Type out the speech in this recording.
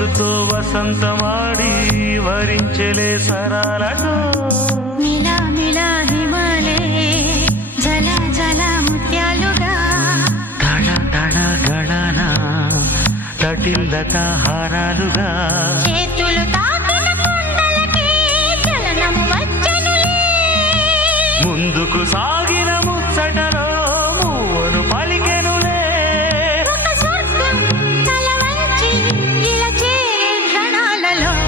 వయసుతో వసంతమాడి వరించెలే సరాలటో మిలా మిలా హిమాలే జల జల ముత్యాలుగా తళ తళ గళన తటిల్లత హారాలుగా చేతులు తాకిన కొండలకే చలనము వచ్చెనులే ముందుకు సాగి